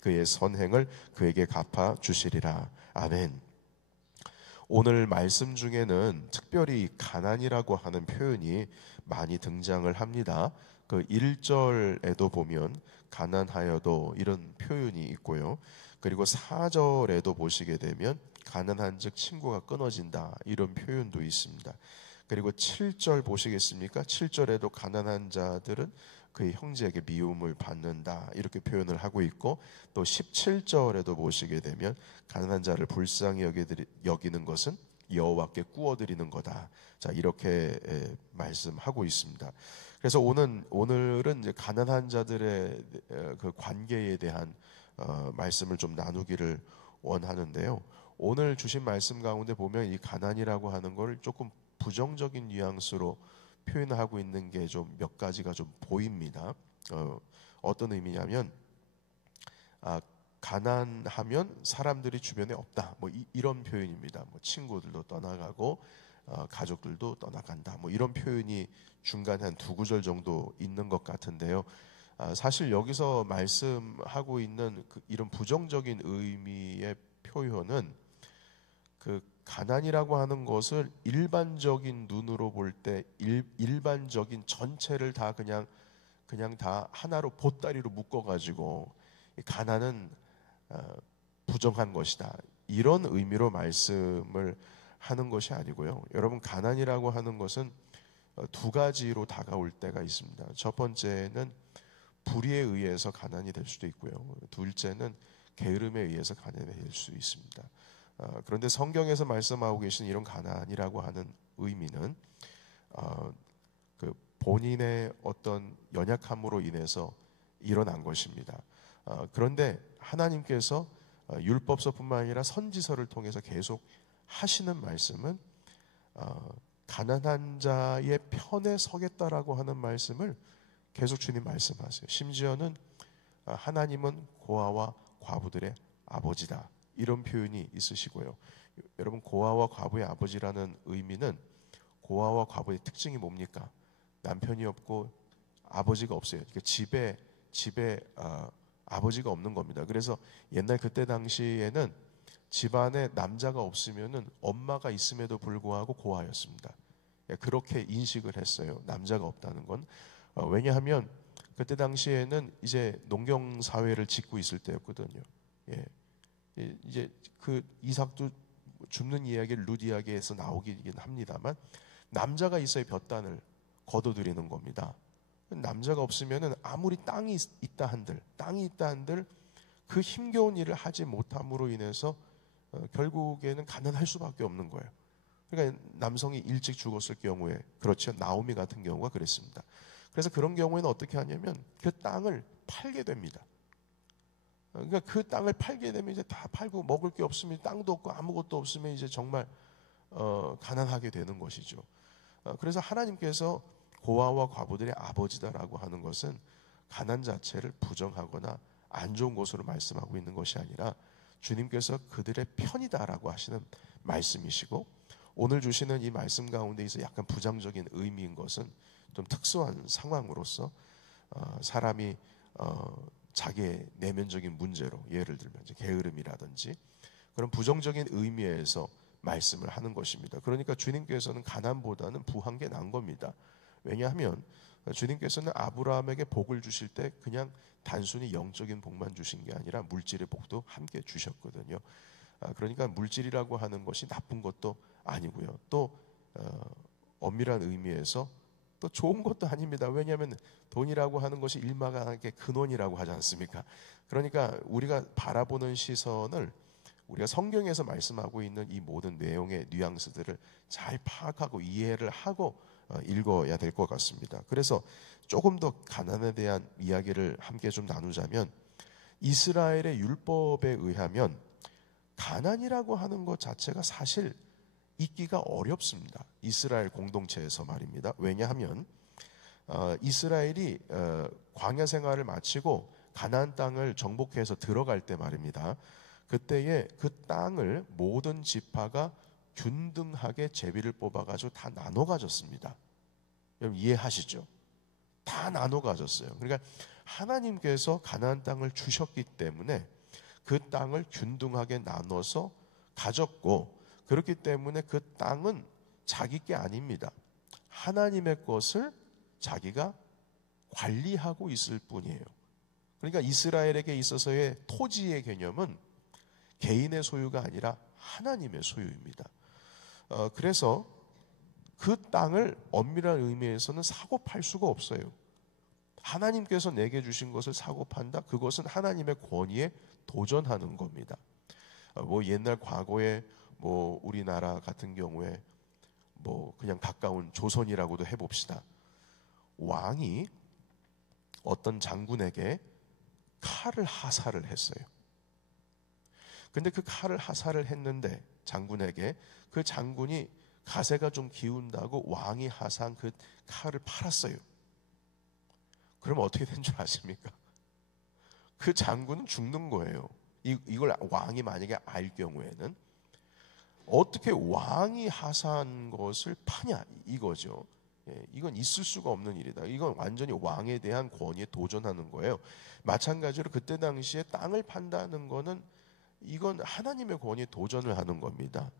그의 선행을 그에게 갚아 주시리라. 아멘. 오늘 말씀 중에는 특별히 가난이라고 하는 표현이 많이 등장을 합니다. 그 1절에도 보면 가난하여도 이런 표현이 있고요. 그리고 4절에도 보시게 되면 가난한즉 친구가 끊어진다 이런 표현도 있습니다. 그리고 7절 보시겠습니까? 7절에도 가난한 자들은 그의 형제에게 미움을 받는다 이렇게 표현을 하고 있고, 또 17절에도 보시게 되면 가난한 자를 불쌍히 여기는 것은 여호와께 구워드리는 거다. 자, 이렇게 말씀하고 있습니다. 그래서 오늘은 이제 가난한 자들의 그 관계에 대한 말씀을 좀 나누기를 원하는데요. 오늘 주신 말씀 가운데 보면 이 가난이라고 하는 걸 조금 부정적인 뉘앙스로 표현하고 있는 게 좀 몇 가지가 좀 보입니다. 어떤 의미냐면 가난하면 사람들이 주변에 없다. 뭐 이런 표현입니다. 뭐 친구들도 떠나가고 가족들도 떠나간다. 뭐 이런 표현이 중간에 한 두 구절 정도 있는 것 같은데요. 사실 여기서 말씀하고 있는 이런 부정적인 의미의 표현은 그 가난이라고 하는 것을 일반적인 눈으로 볼 때 일반적인 전체를 다 그냥 다 하나로 보따리로 묶어가지고 가난은 부정한 것이다 이런 의미로 말씀을 하는 것이 아니고요. 여러분, 가난이라고 하는 것은 두 가지로 다가올 때가 있습니다. 첫 번째는 불의에 의해서 가난이 될 수도 있고요. 둘째는 게으름에 의해서 가난이 될 수 있습니다. 그런데 성경에서 말씀하고 계신 이런 가난이라고 하는 의미는 그 본인의 어떤 연약함으로 인해서 일어난 것입니다. 그런데 하나님께서 율법서뿐만 아니라 선지서를 통해서 계속 하시는 말씀은 가난한 자의 편에 서겠다라고 하는 말씀을 계속 주님 말씀하세요. 심지어는 하나님은 고아와 과부들의 아버지다 이런 표현이 있으시고요. 여러분, 고아와 과부의 아버지라는 의미는 고아와 과부의 특징이 뭡니까? 남편이 없고 아버지가 없어요. 그러니까 집에 아버지가 없는 겁니다. 그래서 옛날 그때 당시에는 집안에 남자가 없으면은 엄마가 있음에도 불구하고 고아였습니다. 그렇게 인식을 했어요. 남자가 없다는 건. 왜냐하면 그때 당시에는 이제 농경 사회를 짓고 있을 때였거든요. 예. 이제 그 이삭도 줍는 이야기를 룻 이야기에서 나오긴 합니다만 남자가 있어야 볕단을 거둬들이는 겁니다. 남자가 없으면은 아무리 땅이 있다 한들 그 힘겨운 일을 하지 못함으로 인해서 결국에는 가난할 수밖에 없는 거예요. 그러니까 남성이 일찍 죽었을 경우에, 그렇죠, 나오미 같은 경우가 그랬습니다. 그래서 그런 경우에는 어떻게 하냐면 그 땅을 팔게 됩니다. 그러니까 그 땅을 팔게 되면 이제 다 팔고 먹을 게 없으면, 땅도 없고 아무것도 없으면 이제 정말 가난하게 되는 것이죠. 그래서 하나님께서 고아와 과부들의 아버지다라고 하는 것은 가난 자체를 부정하거나 안 좋은 것으로 말씀하고 있는 것이 아니라 주님께서 그들의 편이다라고 하시는 말씀이시고, 오늘 주시는 이 말씀 가운데 있어 약간 부정적인 의미인 것은 좀 특수한 상황으로서 사람이 자기의 내면적인 문제로, 예를 들면 게으름이라든지 그런 부정적인 의미에서 말씀을 하는 것입니다. 그러니까 주님께서는 가난보다는 부한 게 나은 겁니다. 왜냐하면 주님께서는 아브라함에게 복을 주실 때 그냥 단순히 영적인 복만 주신 게 아니라 물질의 복도 함께 주셨거든요. 그러니까 물질이라고 하는 것이 나쁜 것도 아니고요. 또 엄밀한 의미에서 또 좋은 것도 아닙니다. 왜냐하면 돈이라고 하는 것이 일마가의 근원이라고 하지 않습니까? 그러니까 우리가 바라보는 시선을, 우리가 성경에서 말씀하고 있는 이 모든 내용의 뉘앙스들을 잘 파악하고 이해를 하고 읽어야 될 것 같습니다. 그래서 조금 더 가난에 대한 이야기를 함께 좀 나누자면, 이스라엘의 율법에 의하면 가난이라고 하는 것 자체가 사실 있기가 어렵습니다. 이스라엘 공동체에서 말입니다. 왜냐하면 이스라엘이 광야 생활을 마치고 가나안 땅을 정복해서 들어갈 때 말입니다. 그때에 그 땅을 모든 지파가 균등하게 제비를 뽑아가지고 다 나눠 가졌습니다. 여러분 이해하시죠? 다 나눠 가졌어요. 그러니까 하나님께서 가나안 땅을 주셨기 때문에 그 땅을 균등하게 나눠서 가졌고, 그렇기 때문에 그 땅은 자기 게 아닙니다. 하나님의 것을 자기가 관리하고 있을 뿐이에요. 그러니까 이스라엘에게 있어서의 토지의 개념은 개인의 소유가 아니라 하나님의 소유입니다. 그래서 그 땅을 엄밀한 의미에서는 사고 팔 수가 없어요. 하나님께서 내게 주신 것을 사고 판다? 그것은 하나님의 권위에 도전하는 겁니다. 뭐 옛날 과거에 뭐 우리나라 같은 경우에 뭐 그냥 가까운 조선이라고도 해봅시다. 왕이 어떤 장군에게 칼을 하사를 했어요. 근데 그 칼을 하사를 했는데 장군에게, 그 장군이 가세가 좀 기운다고 왕이 하사한 그 칼을 팔았어요. 그러면 어떻게 된 줄 아십니까? 그 장군은 죽는 거예요. 이걸 왕이 만약에 알 경우에는 어떻게 왕이 하사한 것을 파냐, 이거죠. 이건 있을 수가 없는 일이다. 이건 완전히 왕에 대한 권위에 도전하는 거예요. 마찬가지로 그때 당시에 땅을 판다는 거는 이건 하나님의 권위에 도전을 하는 겁니다.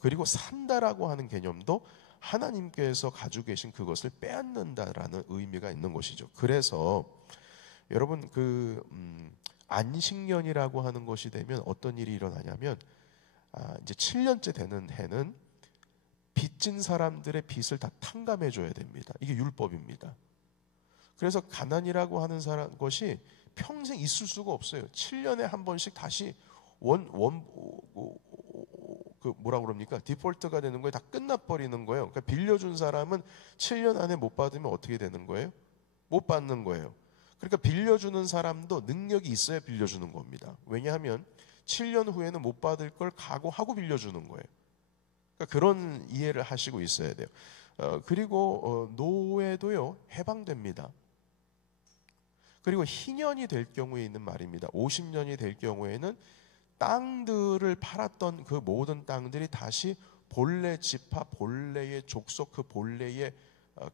그리고 산다라고 하는 개념도 하나님께서 가지고 계신 그것을 빼앗는다라는 의미가 있는 것이죠. 그래서 여러분 안식년이라고 하는 것이 되면 어떤 일이 일어나냐면 이제 7년째 되는 해는 빚진 사람들의 빚을 다 탕감해 줘야 됩니다. 이게 율법입니다. 그래서 가난이라고 하는 것이 평생 있을 수가 없어요. 7년에 한 번씩 다시 뭐라 그럽니까? 디폴트가 되는 거예요. 다 끝나버리는 거예요. 그러니까 빌려준 사람은 7년 안에 못 받으면 어떻게 되는 거예요? 못 받는 거예요. 그러니까 빌려주는 사람도 능력이 있어야 빌려주는 겁니다. 왜냐하면 7년 후에는 못 받을 걸 각오하고 빌려주는 거예요. 그러니까 그런 이해를 하시고 있어야 돼요. 그리고 노예도요, 해방됩니다. 그리고 희년이 될 경우에 있는 말입니다. 50년이 될 경우에는 땅들을 팔았던 그 모든 땅들이 다시 본래 지파, 본래의 족속, 그 본래의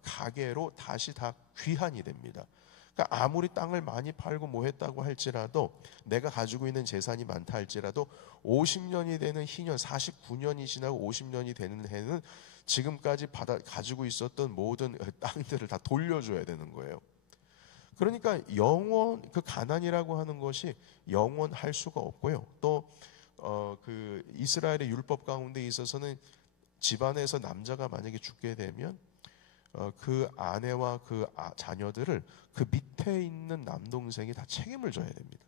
가계로 다시 다 귀환이 됩니다. 그러니까 아무리 땅을 많이 팔고 뭐 했다고 할지라도, 내가 가지고 있는 재산이 많다 할지라도 50년이 되는 희년, 49년이 지나고 50년이 되는 해는 지금까지 가지고 있었던 모든 땅들을 다 돌려줘야 되는 거예요. 그러니까 그 가난이라고 하는 것이 영원할 수가 없고요. 또 그 이스라엘의 율법 가운데 있어서는 집안에서 남자가 만약에 죽게 되면 그 아내와 그 자녀들을 그 밑에 있는 남동생이 다 책임을 져야 됩니다.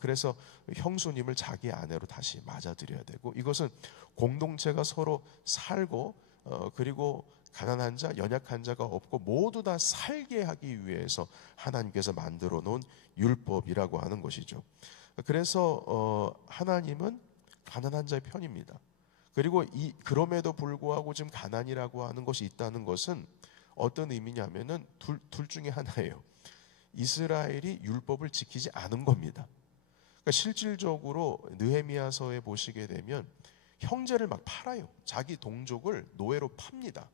그래서 형수님을 자기 아내로 다시 맞아들여야 되고, 이것은 공동체가 서로 살고 그리고 가난한 자, 연약한 자가 없고 모두 다 살게 하기 위해서 하나님께서 만들어 놓은 율법이라고 하는 것이죠. 그래서 하나님은 가난한 자의 편입니다. 그리고 그럼에도 불구하고 지금 가난이라고 하는 것이 있다는 것은 어떤 의미냐면은 둘 중에 하나예요. 이스라엘이 율법을 지키지 않은 겁니다. 그러니까 실질적으로 느헤미야서에 보시게 되면 형제를 막 팔아요. 자기 동족을 노예로 팝니다.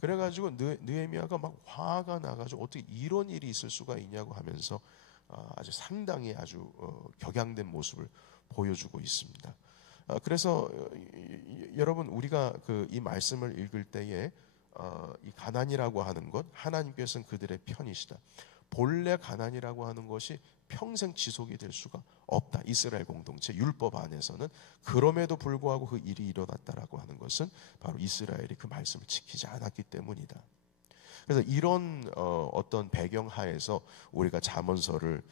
그래가지고 느헤미야가 막 화가 나가지고 어떻게 이런 일이 있을 수가 있냐고 하면서 아주 상당히 아주 격양된 모습을 보여주고 있습니다. 그래서 여러분, 우리가 이 말씀을 읽을 때에 이 가난이라고 하는 것, 하나님께서는 그들의 편이시다. 본래 가난이라고 하는 것이 평생 지속이 될 수가 없다. 이스라엘 공동체 율법 안에서는. 그럼에도 불구하고 그 일이 일어났다라고 하는 것은 바로 이스라엘이 그 말씀을 지키지 않았기 때문이다. 그래서 이런 어떤 배경 하에서 우리가 잠언서를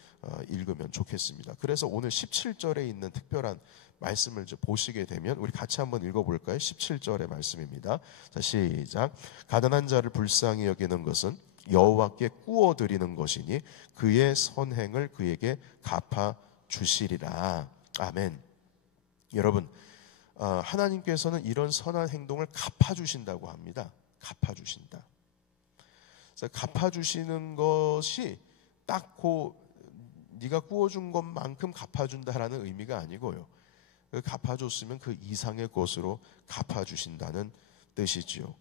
읽으면 좋겠습니다. 그래서 오늘 17절에 있는 특별한 말씀을 보시게 되면 우리 같이 한번 읽어볼까요? 17절의 말씀입니다. 자, 시작. 가난한 자를 불쌍히 여기는 것은 여호와께 꾸어 드리는 것이니 그의 선행을 그에게 갚아 주시리라. 아멘. 여러분, 하나님께서는 이런 선한 행동을 갚아 주신다고 합니다. 갚아 주신다. 갚아 주시는 것이 딱 네가 꾸어 준 것만큼 갚아 준다라는 의미가 아니고요. 갚아 줬으면 그 이상의 것으로 갚아 주신다는 뜻이지요.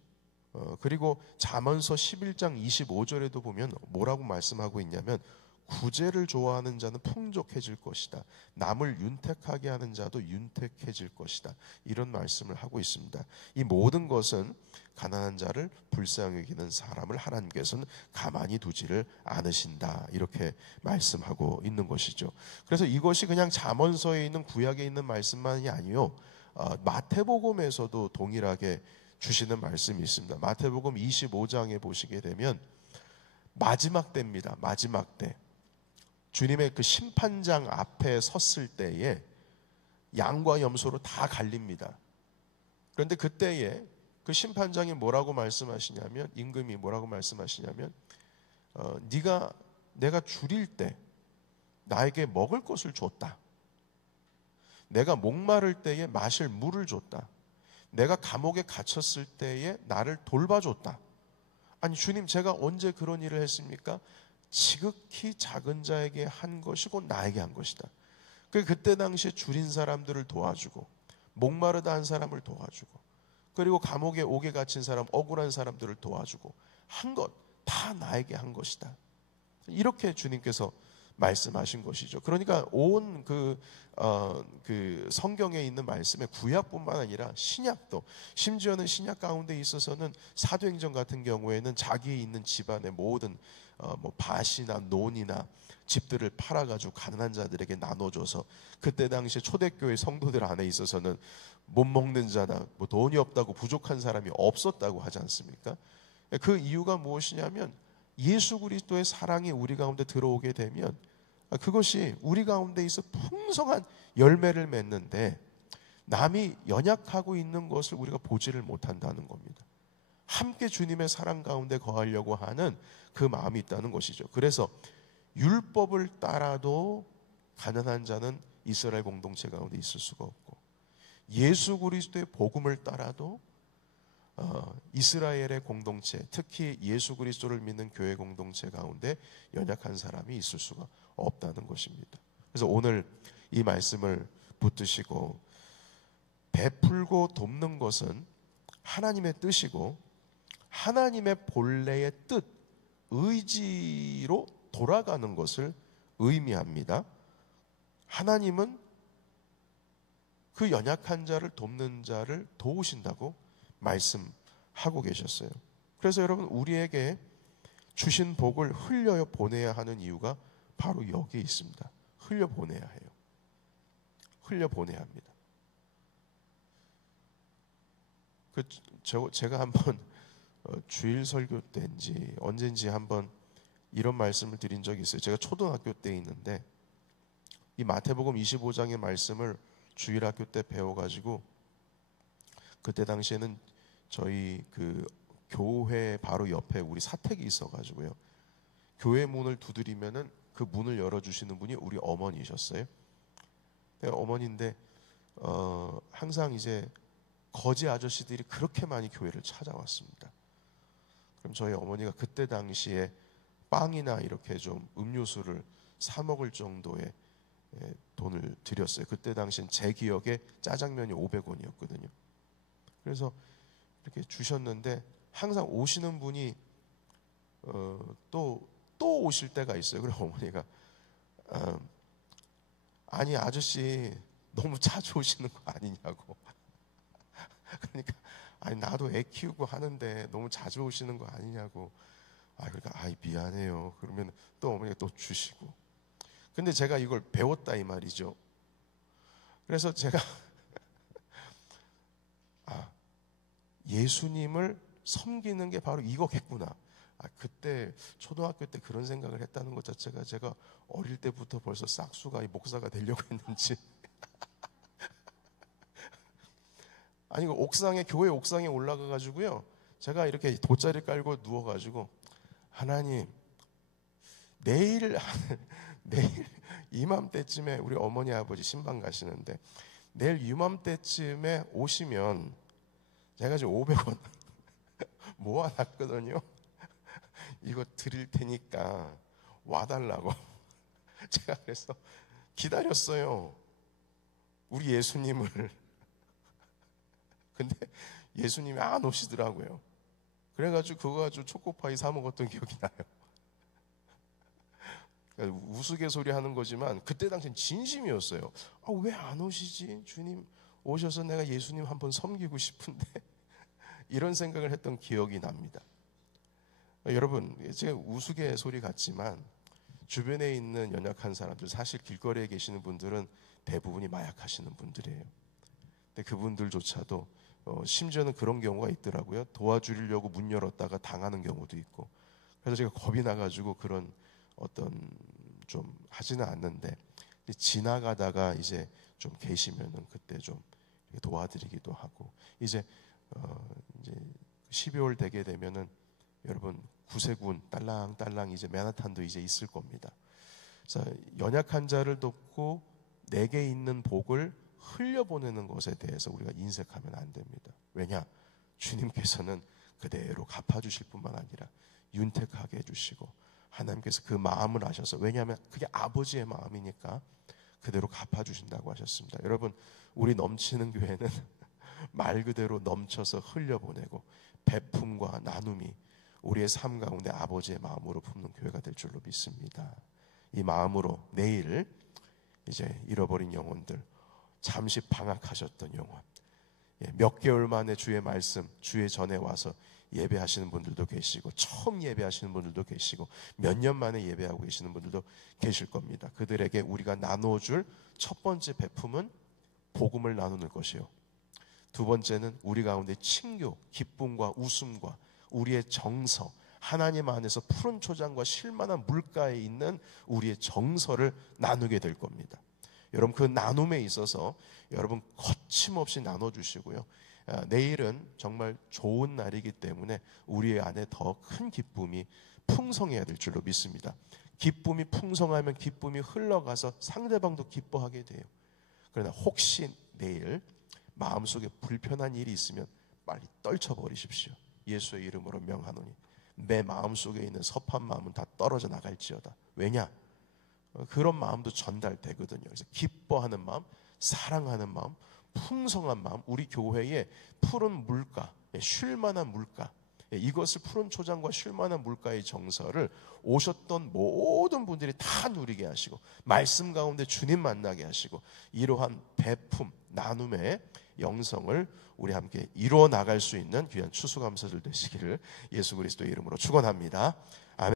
그리고 잠언서 11장 25절에도 보면 뭐라고 말씀하고 있냐면 구제를 좋아하는 자는 풍족해질 것이다. 남을 윤택하게 하는 자도 윤택해질 것이다. 이런 말씀을 하고 있습니다. 이 모든 것은 가난한 자를 불쌍히 여기는 사람을 하나님께서는 가만히 두지를 않으신다. 이렇게 말씀하고 있는 것이죠. 그래서 이것이 그냥 잠언서에 있는 구약에 있는 말씀만이 아니요, 마태복음에서도 동일하게 주시는 말씀이 있습니다. 마태복음 25장에 보시게 되면 마지막 때입니다. 마지막 때. 주님의 그 심판장 앞에 섰을 때에 양과 염소로 다 갈립니다. 그런데 그때에 그 심판장이 뭐라고 말씀하시냐면, 임금이 뭐라고 말씀하시냐면, 내가 줄일 때 나에게 먹을 것을 줬다. 내가 목마를 때에 마실 물을 줬다. 내가 감옥에 갇혔을 때에 나를 돌봐줬다. 아니 주님, 제가 언제 그런 일을 했습니까? 지극히 작은 자에게 한 것이 곧 나에게 한 것이다. 그때 당시에 줄인 사람들을 도와주고, 목마르다 한 사람을 도와주고, 그리고 감옥에 옥에 갇힌 사람, 억울한 사람들을 도와주고, 한 것 다 나에게 한 것이다. 이렇게 주님께서 말씀하신 것이죠. 그러니까 온 그 성경에 있는 말씀에 구약뿐만 아니라 신약도, 심지어는 신약 가운데 있어서는 사도행전 같은 경우에는 자기에 있는 집안의 모든 밭이나 논이나 집들을 팔아가지고 가난한 자들에게 나눠줘서, 그때 당시에 초대교회 성도들 안에 있어서는 못 먹는 자나 돈이 없다고 부족한 사람이 없었다고 하지 않습니까? 그 이유가 무엇이냐면 예수 그리스도의 사랑이 우리 가운데 들어오게 되면 그것이 우리 가운데 있어 풍성한 열매를 맺는데, 남이 연약하고 있는 것을 우리가 보지를 못한다는 겁니다. 함께 주님의 사랑 가운데 거하려고 하는 그 마음이 있다는 것이죠. 그래서 율법을 따라도 가난한 자는 이스라엘 공동체 가운데 있을 수가 없고, 예수 그리스도의 복음을 따라도 이스라엘의 공동체, 특히 예수 그리스도를 믿는 교회 공동체 가운데 연약한 사람이 있을 수가 없다는 것입니다. 그래서 오늘 이 말씀을 붙드시고, 베풀고 돕는 것은 하나님의 뜻이고 하나님의 본래의 뜻, 의지로 돌아가는 것을 의미합니다. 하나님은 그 연약한 자를 돕는 자를 도우신다고 말씀하고 계셨어요. 그래서 여러분, 우리에게 주신 복을 흘려 보내야 하는 이유가 바로 여기에 있습니다. 흘려 보내야 해요. 흘려 보내야 합니다. 제가 한번 주일 설교 때인지 언젠지 한번 이런 말씀을 드린 적이 있어요. 제가 초등학교 때 있는데 이 마태복음 25장의 말씀을 주일학교 때 배워가지고, 그때 당시에는 저희 그 교회 바로 옆에 우리 사택이 있어가지고요, 교회 문을 두드리면은 그 문을 열어주시는 분이 우리 어머니셨어요. 어머니인데 항상 이제 거지 아저씨들이 그렇게 많이 교회를 찾아왔습니다. 그럼 저희 어머니가 그때 당시에 빵이나 이렇게 좀 음료수를 사 먹을 정도의 돈을 드렸어요. 그때 당시엔 제 기억에 짜장면이 500원이었거든요. 그래서 이렇게 주셨는데 항상 오시는 분이 또 오실 때가 있어요. 그래서 어머니가 아니 아저씨 너무 자주 오시는 거 아니냐고. 그러니까 아니 나도 애 키우고 하는데 너무 자주 오시는 거 아니냐고. 그러니까 미안해요. 그러면 또 어머니가 또 주시고. 근데 제가 이걸 배웠다 이 말이죠. 그래서 제가 예수님을 섬기는 게 바로 이거겠구나. 그때 초등학교 때 그런 생각을 했다는 것 자체가 제가 어릴 때부터 벌써 싹수가 목사가 되려고 했는지. 아니 교회 옥상에 올라가 가지고요, 제가 이렇게 돗자리 깔고 누워 가지고, 하나님 내일 이맘때쯤에 우리 어머니 아버지 신방 가시는데 내일 이맘때쯤에 오시면 제가 지금 500원 모아놨거든요. 이거 드릴 테니까 와달라고. 제가 그래서 기다렸어요, 우리 예수님을. 근데 예수님이 안 오시더라고요. 그래가지고 그거 가지고 초코파이 사 먹었던 기억이 나요. 그러니까 우스갯소리 하는 거지만 그때 당시엔 진심이었어요. 왜 안 오시지? 주님 오셔서 내가 예수님 한번 섬기고 싶은데 이런 생각을 했던 기억이 납니다. 여러분, 제가 우스갯소리 같지만 주변에 있는 연약한 사람들, 사실 길거리에 계시는 분들은 대부분이 마약하시는 분들이에요. 근데 그분들조차도 심지어는 그런 경우가 있더라고요. 도와주려고 문 열었다가 당하는 경우도 있고. 그래서 제가 겁이 나가지고 그런 어떤 좀 하지는 않는데, 지나가다가 이제 좀 계시면은 그때 좀 도와드리기도 하고. 이제 12월 되게 되면은 여러분 구세군 딸랑딸랑 이제 맨하탄도 이제 있을 겁니다. 그래서 연약한 자를 돕고 내게 있는 복을 흘려보내는 것에 대해서 우리가 인색하면 안 됩니다. 왜냐? 주님께서는 그대로 갚아주실 뿐만 아니라 윤택하게 해주시고 하나님께서 그 마음을 아셔서, 왜냐하면 그게 아버지의 마음이니까 그대로 갚아주신다고 하셨습니다. 여러분, 우리 넘치는 교회는 말 그대로 넘쳐서 흘려보내고 베품과 나눔이 우리의 삶 가운데 아버지의 마음으로 품는 교회가 될 줄로 믿습니다. 이 마음으로 내일 이제 잃어버린 영혼들, 잠시 방학하셨던 영혼, 몇 개월 만에 주의 말씀, 주의 전에 와서 예배하시는 분들도 계시고, 처음 예배하시는 분들도 계시고, 몇 년 만에 예배하고 계시는 분들도 계실 겁니다. 그들에게 우리가 나눠줄 첫 번째 베품은 복음을 나누는 것이요, 두 번째는 우리 가운데 친교, 기쁨과 웃음과 우리의 정서, 하나님 안에서 푸른 초장과 쉴만한 물가에 있는 우리의 정서를 나누게 될 겁니다. 여러분, 그 나눔에 있어서 여러분 거침없이 나눠주시고요. 내일은 정말 좋은 날이기 때문에 우리 안에 더 큰 기쁨이 풍성해야 될 줄로 믿습니다. 기쁨이 풍성하면 기쁨이 흘러가서 상대방도 기뻐하게 돼요. 그러나 혹시 내일 마음속에 불편한 일이 있으면 빨리 떨쳐버리십시오. 예수의 이름으로 명하노니 내 마음속에 있는 섭한 마음은 다 떨어져 나갈지어다. 왜냐? 그런 마음도 전달되거든요. 그래서 기뻐하는 마음, 사랑하는 마음, 풍성한 마음, 우리 교회의 푸른 물가, 쉴만한 물가, 이것을 푸른 초장과 쉴만한 물가의 정서를 오셨던 모든 분들이 다 누리게 하시고, 말씀 가운데 주님 만나게 하시고, 이러한 베품, 나눔의 영성을 우리 함께 이루어 나갈 수 있는 귀한 추수감사절 되시기를 예수 그리스도의 이름으로 축원합니다. 아멘.